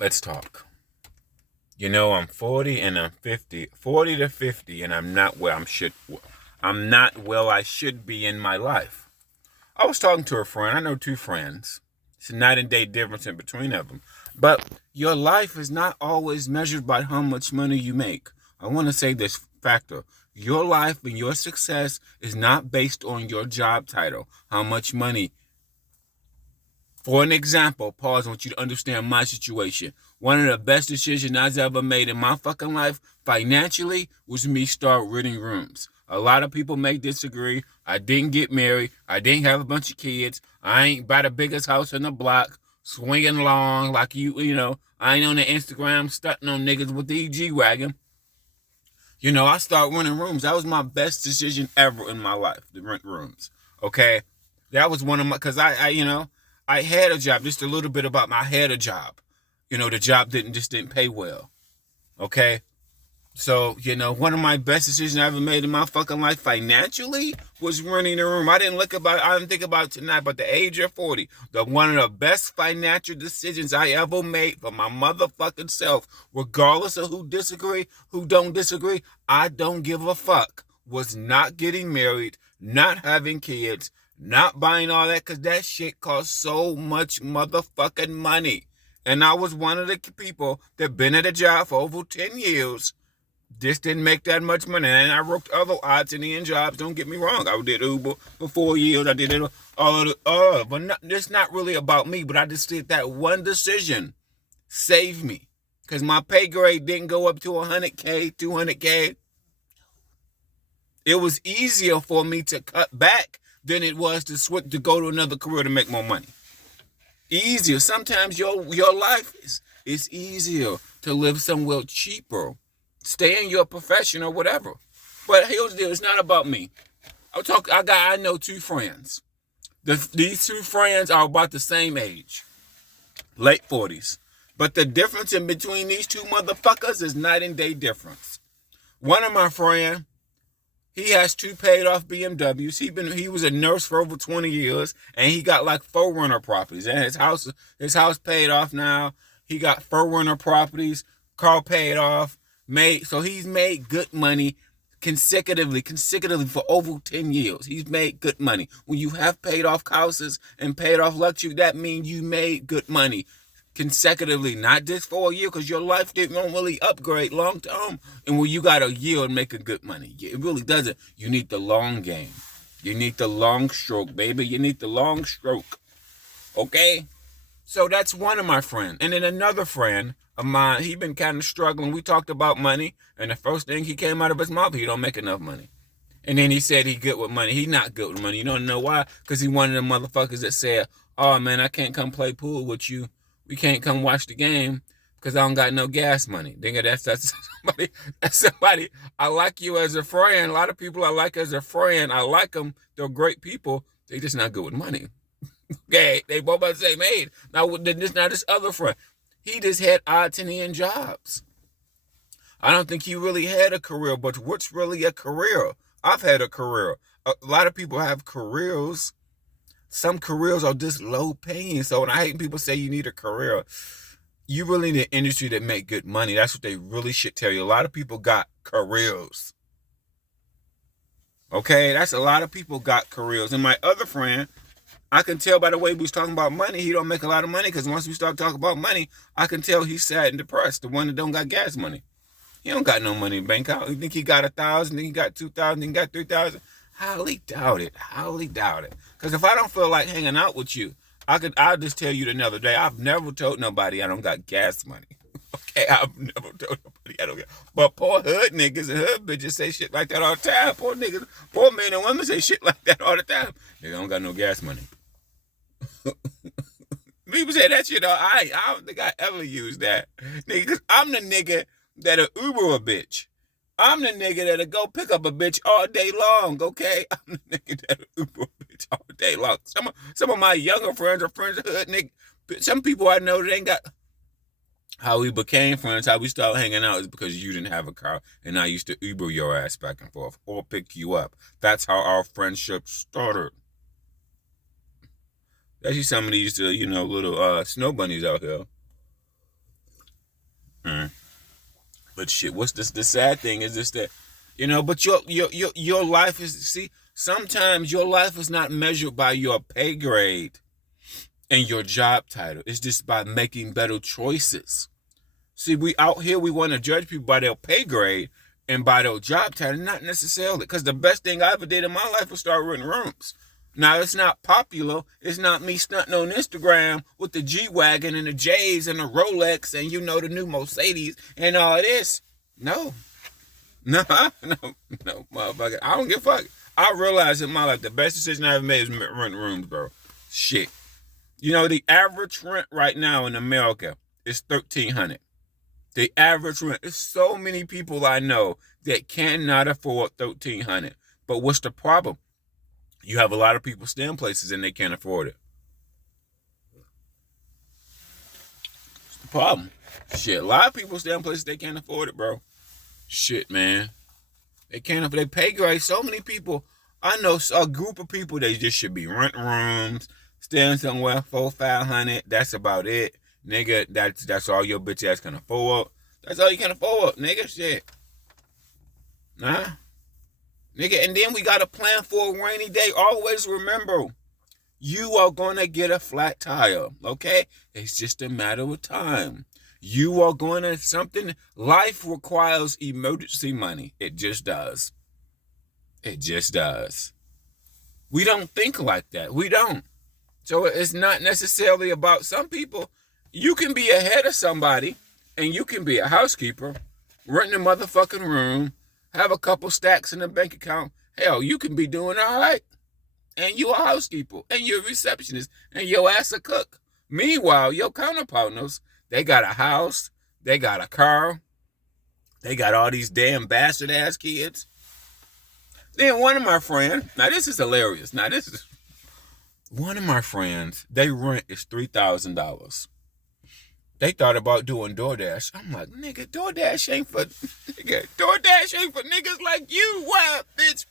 Let's talk. You know, I'm 40 and I'm 50, 40 to 50, and I'm not where I'm not where I should be in my life. I was talking to a friend. I know two friends. It's a night and day difference in between of them. But your life is not always measured by how much money you make. I want to say this factor. Your life and your success is not based on your job title, how much money. For an example, pause, I want you to understand my situation. One of the best decisions I've ever made in my fucking life financially was me start renting rooms. A lot of people may disagree. I didn't get married. I didn't have a bunch of kids. I ain't buy the biggest house in the block, swinging along like you know. I ain't on the Instagram stunting on niggas with the G-Wagon. You know, I started renting rooms. That was my best decision ever in my life, to rent rooms. Okay? That was one of my, because I had a job, just a little bit about my, I had a job. You know, the job didn't pay well. Okay? So, you know, one of my best decisions I ever made in my fucking life financially was renting a room. I didn't think about it tonight, but the age of 40, one of the best financial decisions I ever made for my motherfucking self, regardless of who don't disagree, I don't give a fuck, was not getting married, not having kids, not buying all that, because that shit costs so much motherfucking money. And I was one of the people that been at a job for over 10 years. This didn't make that much money, and I worked other odds and end jobs. Don't get me wrong. I did Uber for 4 years. I did it but it's not really about me. But I just did that one decision, saved me, because my pay grade didn't go up to 100K, 200K. It was easier for me to cut back than it was to switch to go to another career to make more money. Easier. Sometimes your life is easier to live somewhere cheaper. Stay in your profession or whatever. But here's the deal, it's not about me. I know two friends. These two friends are about the same age. Late 40s. But the difference in between these two motherfuckers is night and day difference. One of my friends, he has two paid off BMWs. He was a nurse for over 20 years, and he got like 4 rental properties. And his house paid off now. He got 4 rental properties, car paid off. He's made good money consecutively for over 10 years. He's made good money. When you have paid off houses and paid off luxury, that means you made good money consecutively, not just for a year, because your life didn't really upgrade long term. And when you got a year and making good money, it really doesn't. You need the long game. You need the long stroke, baby. You need the long stroke. Okay? So that's one of my friends. And then another friend of mine, he been kind of struggling. We talked about money, and the first thing he came out of his mouth, he don't make enough money. And then he said he good with money. He not good with money. You don't know why? Because he one of them motherfuckers that said, oh man, I can't come play pool with you. We can't come watch the game because I don't got no gas money. That's somebody. I like you as a friend. A lot of people I like as a friend. I like them. They're great people. They just not good with money. Okay, they both about the same age. Now this other friend, he just had odds and end jobs. I don't think he really had a career, but what's really a career? I've had a career. A lot of people have careers. Some careers are just low paying. So when I hate people say you need a career, you really need an industry that make good money. That's what they really should tell you. A lot of people got careers. Okay, that's a lot of people got careers. And my other friend, I can tell by the way we was talking about money, he don't make a lot of money, because once we start talking about money, I can tell he's sad and depressed. The one that don't got gas money. He don't got no money in bank account. You think he got 1,000, then he got 2,000, then he got 3,000? Highly doubt it. Highly doubt it. Because if I don't feel like hanging out with you, I'll just tell you another day. I've never told nobody I don't got gas money. Okay, I've never told nobody I don't got. But poor hood niggas and hood bitches say shit like that all the time. Poor niggas, poor men and women say shit like that all the time. They don't got no gas money. People say that shit. I don't think I ever used that, nigga. Cause I'm the nigga that'll Uber a bitch. I'm the nigga that'll go pick up a bitch all day long. Okay, I'm the nigga that'll Uber a bitch all day long. Some of my younger friends are friends of hood nigga. Some people I know that ain't got. How we became friends, how we started hanging out is because you didn't have a car, and I used to Uber your ass back and forth or pick you up. That's how our friendship started. Actually, some of these, little snow bunnies out here. But shit, what's this? The sad thing is this that, but your life is, see, sometimes your life is not measured by your pay grade and your job title. It's just by making better choices. See, we out here, we want to judge people by their pay grade and by their job title, not necessarily. Because the best thing I ever did in my life was start renting rooms. Now, it's not popular. It's not me stunting on Instagram with the G-Wagon and the J's and the Rolex and, the new Mercedes and all this. No. No, motherfucker. I don't give a fuck. I realized in my life the best decision I ever made is renting rooms, bro. Shit. The average rent right now in America is $1,300. The average rent. There's so many people I know that cannot afford $1,300. But what's the problem? You have a lot of people staying places and they can't afford it. What's the problem? Shit, a lot of people stay in places they can't afford it, bro. Shit, man. They can't afford. They pay grade. So many people. I know a group of people that just should be renting rooms, staying somewhere $400-500. That's about it, nigga. That's all your bitch ass can afford. That's all you can afford, nigga. Shit. Nah. Nigga, and then we got to plan for a rainy day. Always remember, you are going to get a flat tire, okay? It's just a matter of time. You are going to something. Life requires emergency money. It just does. It just does. We don't think like that. We don't. So it's not necessarily about some people. You can be ahead of somebody, and you can be a housekeeper, renting a motherfucking room, have a couple stacks in a bank account. Hell, you can be doing all right. And you a housekeeper. And you're a receptionist. And your ass a cook. Meanwhile, your counterpartners, they got a house. They got a car. They got all these damn bastard ass kids. Then one of my friends, now this is hilarious. One of my friends, their rent is $3,000. They thought about doing DoorDash. I'm like, nigga, DoorDash ain't for niggas like you. What, bitch?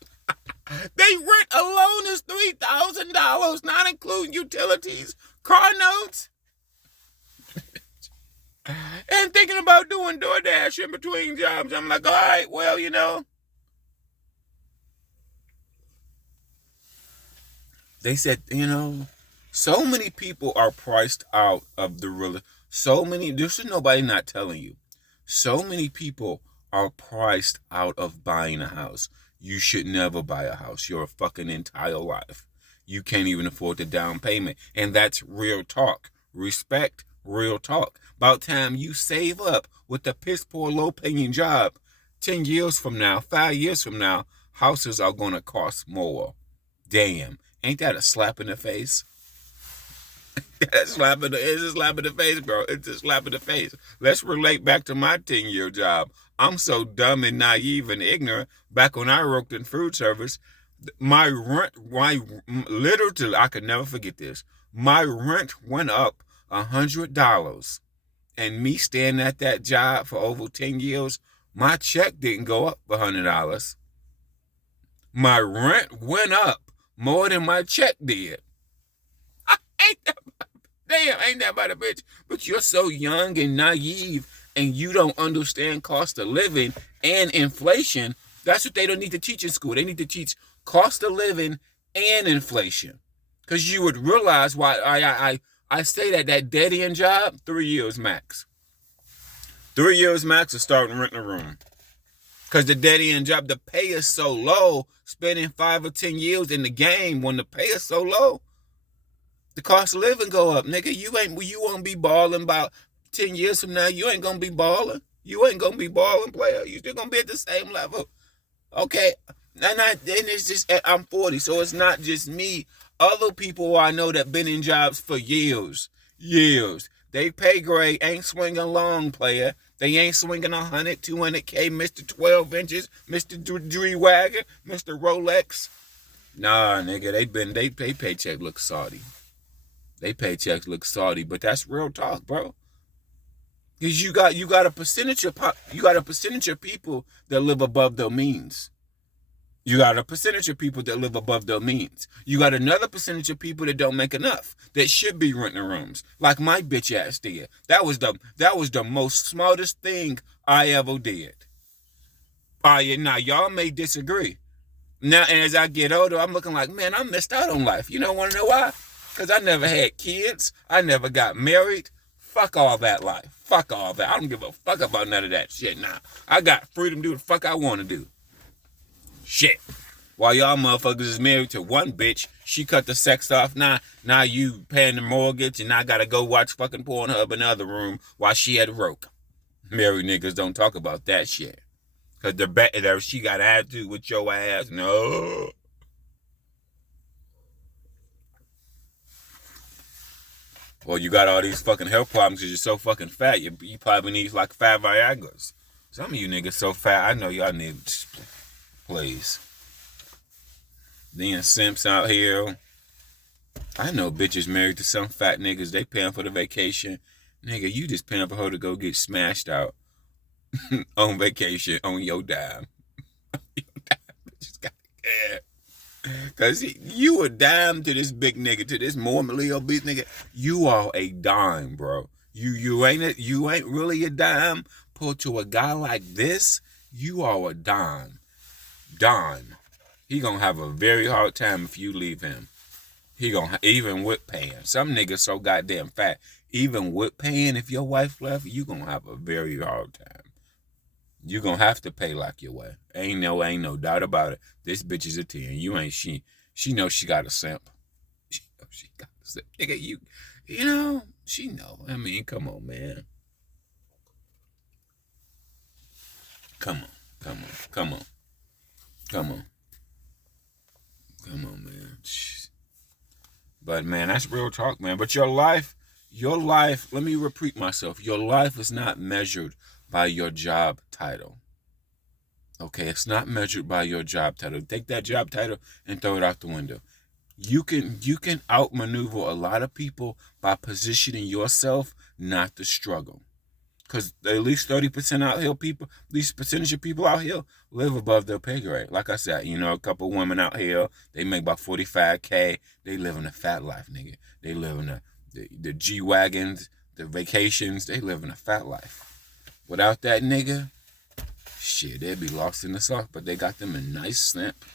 They rent alone is $3,000, not including utilities, car notes. And thinking about doing DoorDash in between jobs. I'm like, all right, well, They said, so many people are priced out of the real. This is nobody not telling you. So many people are priced out of buying a house. You should never buy a house your fucking entire life. You can't even afford the down payment. And that's real talk. Respect, real talk. About time you save up with a piss poor low paying job. 10 years from now, 5 years from now, houses are going to cost more. Damn. Ain't that a slap in the face? It's a slap in the face, bro. It's a slap in the face. Let's relate back to my 10-year job. I'm so dumb and naive and ignorant. Back when I worked in food service, my rent, literally, I could never forget this. My rent went up $100. And me staying at that job for over 10 years, my check didn't go up $100. My rent went up more than my check did. Ain't that about a bitch? But you're so young and naive and you don't understand cost of living and inflation. That's what they don't need to teach in school. They need to teach cost of living and inflation. Because you would realize why I say that dead-end job, 3 years max. 3 years max of starting renting a room. Because the dead-end job, the pay is so low, spending 5 or 10 years in the game when the pay is so low, the cost of living go up, nigga. You won't be balling about 10 years from now. You ain't gonna be balling. You ain't gonna be balling, player. You still gonna be at the same level. Okay. And it's just, I'm 40, so it's not just me. Other people I know that been in jobs for years. They pay grade ain't swinging long, player. They ain't swinging 100, 200K, Mr. 12 inches, Mr. G-Wagon, Mr. Rolex. Nah, nigga, they paycheck look salty. They paychecks look salty, but that's real talk, bro. Because you got a percentage of people that live above their means. You got a percentage of people that live above their means. You got another percentage of people that don't make enough, that should be renting rooms, like my bitch ass did. That was the most smartest thing I ever did. Yeah, now y'all may disagree. Now, and as I get older, I'm looking like, man, I missed out on life. You don't want to know why? Because I never had kids. I never got married. Fuck all that life. Fuck all that. I don't give a fuck about none of that shit now. I got freedom to do the fuck I want to do. Shit. While y'all motherfuckers is married to one bitch, she cut the sex off. Now you paying the mortgage, and I gotta go watch fucking Pornhub in the other room while she at work. Married niggas don't talk about that shit. Cause the bet that she got attitude with your ass. No. Well, you got all these fucking health problems because you're so fucking fat. You probably need like 5 Viagra's. Some of you niggas so fat, I know y'all need, please. Then simps out here. I know bitches married to some fat niggas. They paying for the vacation. Nigga, you just paying for her to go get smashed out on vacation on your dime. Bitches got care. Cause you a dime to this big nigga, to this morbidly obese nigga. You are a dime, bro. You ain't really a dime. Pull to a guy like this, you are a dime. Dime. He gonna have a very hard time if you leave him. He gonna, even with paying. Some niggas so goddamn fat. Even with paying, if your wife left, you gonna have a very hard time. You gonna have to pay like your way. Ain't no doubt about it. This bitch is a 10. You ain't she. She knows she got a simp. She knows she got a simp. Nigga, you know, she know. I mean, come on, man. Come on, man. But man, that's real talk, man. But your life, let me repeat myself. Your life is not measured by your job title. Okay, it's not measured by your job title. Take that job title and throw it out the window. You can outmaneuver a lot of people by positioning yourself not to struggle. Because at least 30% out here people, at least percentage of people out here live above their pay grade. Like I said, you know, a couple of women out here, they make about 45K. They live in a fat life, nigga. They live in the G-Wagons, the vacations. They live in a fat life. Without that nigga, shit, they'd be lost in the sauce. But they got them a nice simp.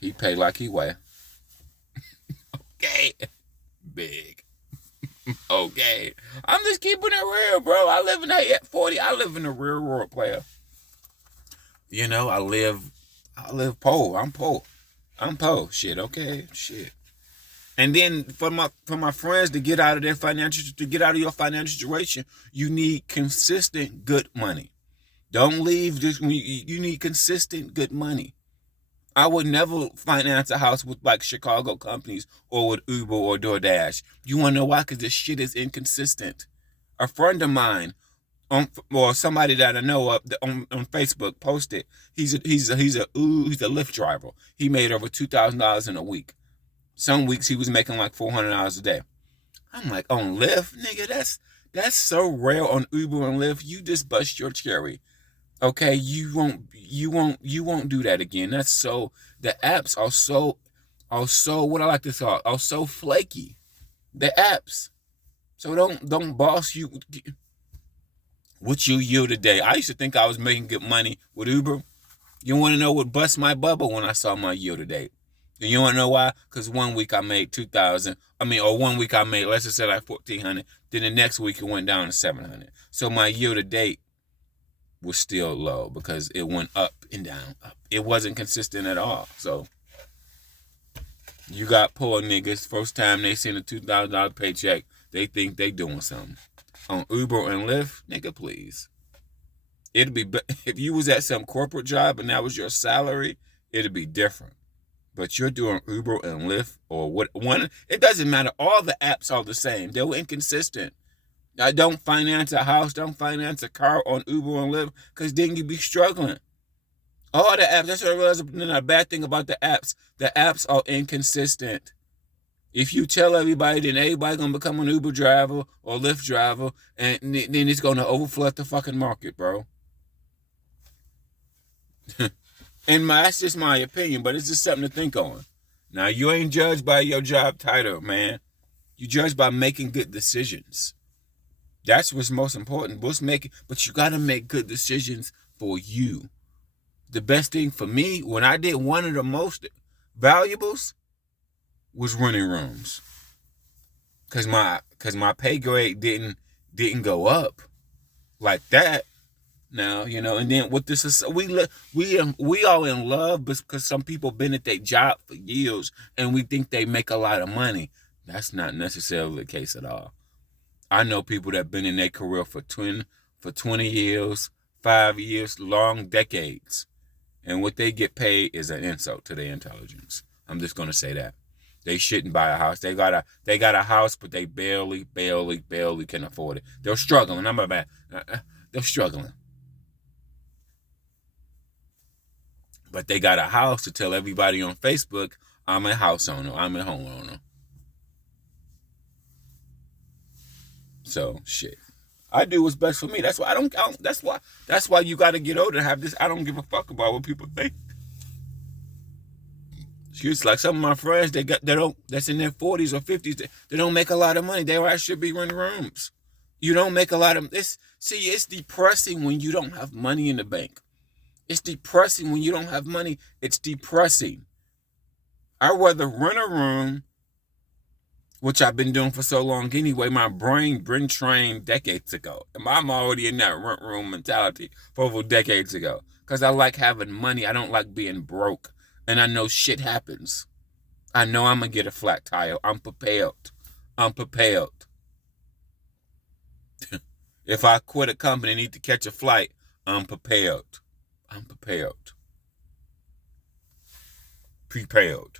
He pay like he weigh. Okay. Big. Okay. I'm just keeping it real, bro. I live in that 40. I live in a real world, player. You know, I live poor. I'm poor. Shit, okay? Shit. And then for my friends to get out of your financial situation, you need consistent good money. Don't leave this. You need consistent good money. I would never finance a house with like Chicago companies or with Uber or DoorDash. You want to know why? Because this shit is inconsistent. A friend of mine, or somebody that I know on Facebook, posted. He's a Lyft driver. He made over $2,000 in a week. Some weeks he was making like $400 a day. I'm like, on Lyft, nigga, that's so rare. On Uber and Lyft, you just bust your cherry. Okay, you won't do that again. That's so, the apps are so what I like to call are so flaky. The apps. So don't boss you what you yield today. I used to think I was making good money with Uber. You want to know what bust my bubble when I saw my yield today? And you want to know why? Because 1 week I made 2,000. Or 1 week I made, let's just say like 1,400. Then the next week it went down to 700. So my yield to date was still low because it went up and down. It wasn't consistent at all. So you got poor niggas, first time they send a $2,000 paycheck, they think they doing something. On Uber and Lyft, nigga, please. It'd be, if you was at some corporate job and that was your salary, it'd be different. But you're doing Uber and Lyft or one, it doesn't matter. All the apps are the same. They were inconsistent. I don't finance a house, don't finance a car on Uber and Lyft, because then you be struggling. All the apps, that's what I realized. A bad thing about the apps are inconsistent. If you tell everybody, then everybody gonna become an Uber driver or Lyft driver, and then it's gonna overflood the fucking market, bro. And that's just my opinion, but it's just something to think on. Now, you ain't judged by your job title, man. You judged by making good decisions. That's what's most important. But you got to make good decisions for you. The best thing for me, when I did one of the most valuables, was running rooms. Cause my pay grade didn't go up like that. Now, and then with this is we all in love because some people been at their job for years and we think they make a lot of money. That's not necessarily the case at all. I know people that been in their career for 20 years, 5 years, long decades. And what they get paid is an insult to their intelligence. I'm just gonna say that. They shouldn't buy a house. They got a house, but they barely can afford it. They're struggling. I'm about they're struggling. But they got a house to tell everybody on Facebook, I'm a house owner, I'm a homeowner. So shit. I do what's best for me. That's why I don't count. That's why you gotta get older to have this. I don't give a fuck about what people think. It's like some of my friends that's in their 40s or 50s, they don't make a lot of money. They should be running rooms. You don't make a lot of this. See, it's depressing when you don't have money in the bank. It's depressing when you don't have money. It's depressing. I'd rather rent a room, which I've been doing for so long anyway. My brain been trained decades ago. And I'm already in that rent room mentality for over decades ago. Because I like having money. I don't like being broke. And I know shit happens. I know I'm going to get a flat tire. I'm prepared. I'm prepared. If I quit a company and need to catch a flight, I'm prepared. I'm prepared. Prepared.